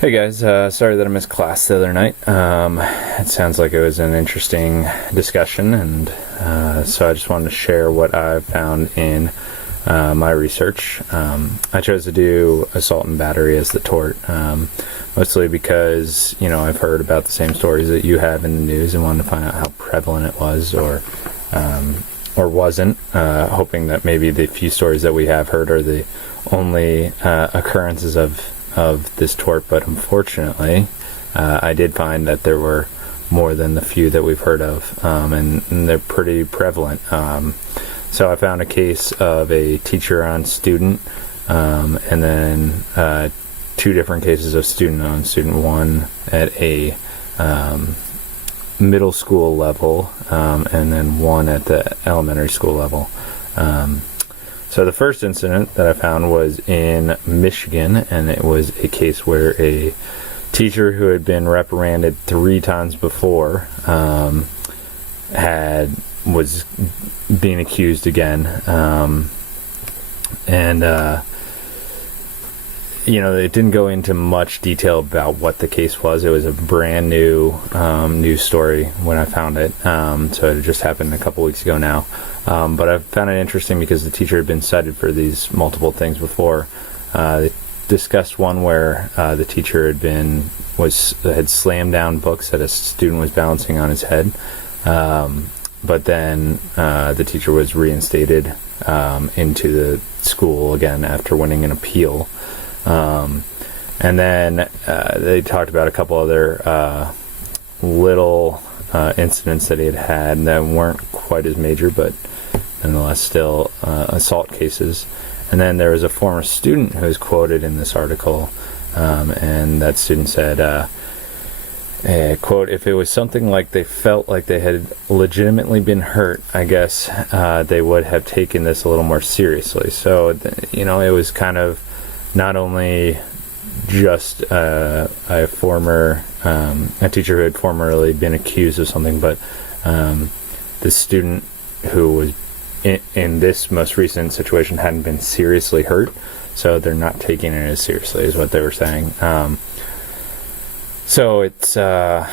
Hey guys, sorry that I missed class the other night. It sounds like it was an interesting discussion, and so I just wanted to share what I've found in my research. I chose to do assault and battery as the tort, mostly because, I've heard about the same stories that you have in the news and wanted to find out how prevalent it was or wasn't, hoping that maybe the few stories that we have heard are the only occurrences of this tort, but unfortunately I did find that there were more than the few that we've heard of, and they're pretty prevalent. So I found a case of a teacher on student, and then two different cases of student on student, one at a middle school level, and then one at the elementary school level. So the first incident that I found was in Michigan, and it was a case where a teacher who had been reprimanded 3 times before was being accused again, and it didn't go into much detail about what the case was. It was a brand new news story when I found it, so it just happened a couple weeks ago now. But I found it interesting because the teacher had been cited for these multiple things before. They discussed one where the teacher had slammed down books that a student was balancing on his head, but then the teacher was reinstated into the school again after winning an appeal. And then they talked about a couple other little incidents that he had that weren't quite as major, but nonetheless still assault cases. And then there was a former student who was quoted in this article, and that student said, quote, "If it was something like they felt like they had legitimately been hurt, I guess they would have taken this a little more seriously." So, it was kind of not only just a teacher who had formerly been accused of something, but the student who was in this most recent situation hadn't been seriously hurt, so they're not taking it as seriously, is what they were saying. So it's the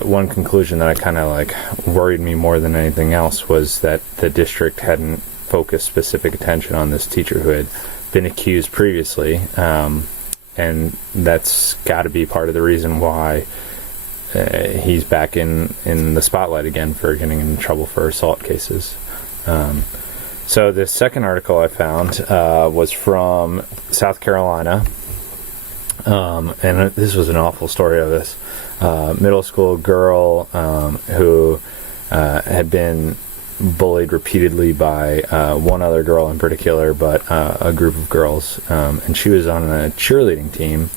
one conclusion that I kind of worried me more than anything else was that the district hadn't focused specific attention on this teacher who had been accused previously, and that's got to be part of the reason why he's back in the spotlight again for getting in trouble for assault cases. So the second article I found was from South Carolina, and this was an awful story of this middle school girl who had been bullied repeatedly by one other girl in particular, but a group of girls, and she was on a cheerleading team,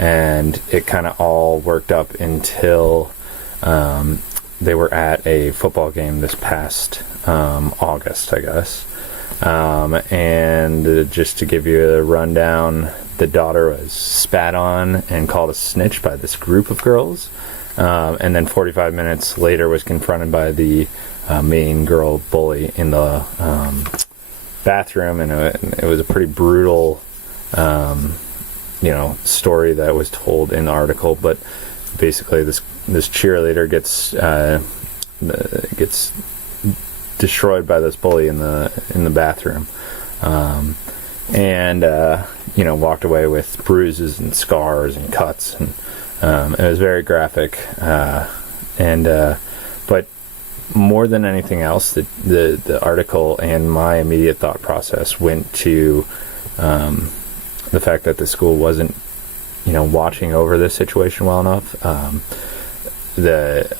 and it kind of all worked up until they were at a football game this past August, I guess. And just to give you a rundown, the daughter was spat on and called a snitch by this group of girls, and then 45 minutes later was confronted by the main girl bully in the bathroom, and it was a pretty brutal story that was told in the article. But basically this cheerleader gets destroyed by this bully in the bathroom, and walked away with bruises and scars and cuts, and it was very graphic, but more than anything else, the article and my immediate thought process went to the fact that the school wasn't, watching over this situation well enough. A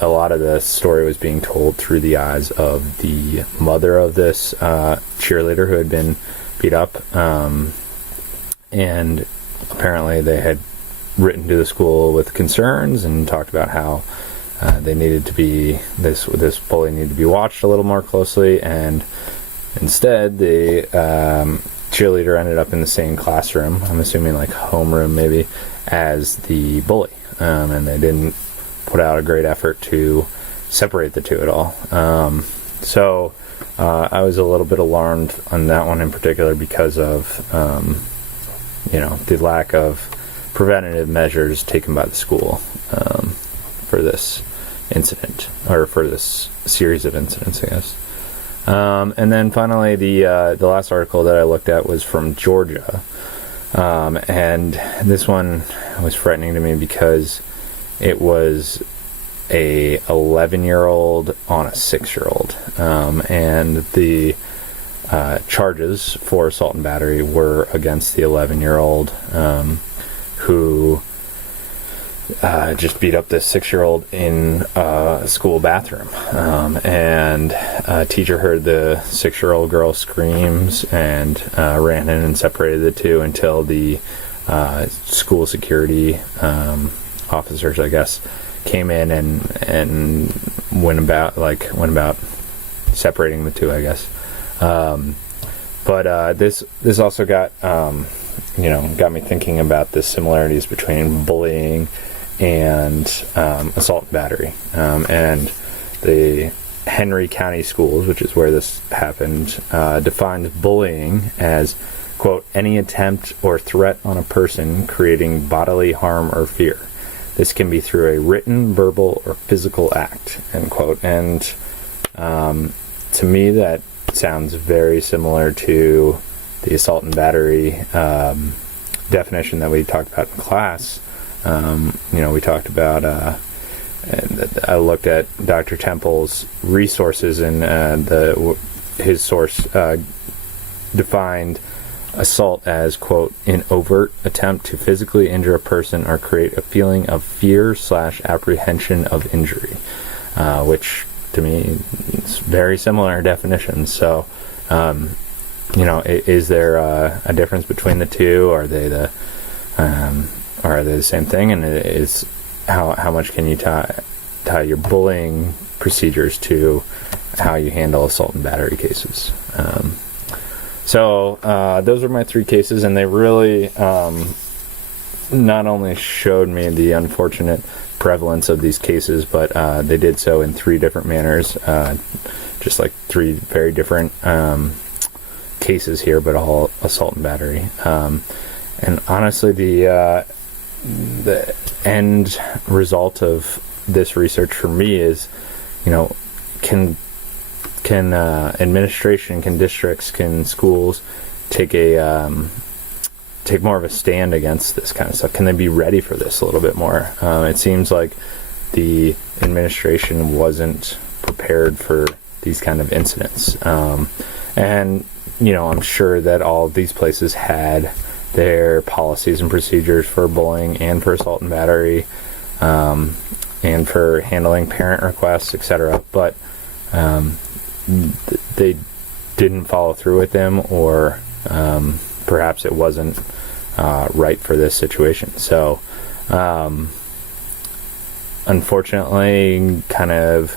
lot of the story was being told through the eyes of the mother of this cheerleader who had been beat up, and apparently they had written to the school with concerns and talked about how they needed to be this bully needed to be watched a little more closely, and instead the cheerleader ended up in the same classroom, I'm assuming like homeroom maybe, as the bully, and they didn't put out a great effort to separate the two at all. So I was a little bit alarmed on that one in particular because of the lack of preventative measures taken by the school for this incident, or for this series of incidents, I guess. And then finally, the last article that I looked at was from Georgia, and this one was frightening to me because it was a 11-year-old on a 6-year-old, and the charges for assault and battery were against the 11-year-old who just beat up this 6-year-old in a school bathroom, and a teacher heard the 6-year-old girl screams and ran in and separated the two until the school security officers, I guess, came in and went about separating the two, I guess. But this also got me thinking about the similarities between bullying and assault and battery. And the Henry County Schools, which is where this happened, defines bullying as, quote, any attempt or threat on a person creating bodily harm or fear. This can be through a written, verbal, or physical act, end quote. And to me, that sounds very similar to the assault and battery definition that we talked about in class. We talked about, I looked at Dr. Temple's resources, and his source defined assault as, quote, an overt attempt to physically injure a person or create a feeling of fear/apprehension of injury, which to me is very similar definitions. So, is there a difference between the two? Are they the same thing? And is how much can you tie your bullying procedures to how you handle assault and battery cases? So those are my 3 cases, and they really not only showed me the unfortunate prevalence of these cases, but they did so in 3 different manners, just like 3 very different cases here, but all assault and battery. And honestly, the end result of this research for me is, can administration, can districts, can schools take more of a stand against this kind of stuff? Can they be ready for this a little bit more? It seems like the administration wasn't prepared for these kind of incidents. And, I'm sure that all of these places had their policies and procedures for bullying and for assault and battery, and for handling parent requests, etc. But they didn't follow through with them, or perhaps it wasn't right for this situation. So, unfortunately, kind of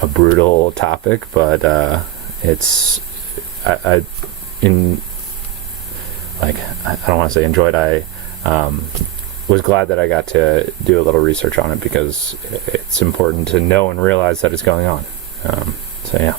a brutal topic, but I don't want to say enjoyed. I was glad that I got to do a little research on it, because it's important to know and realize that it's going on. So yeah.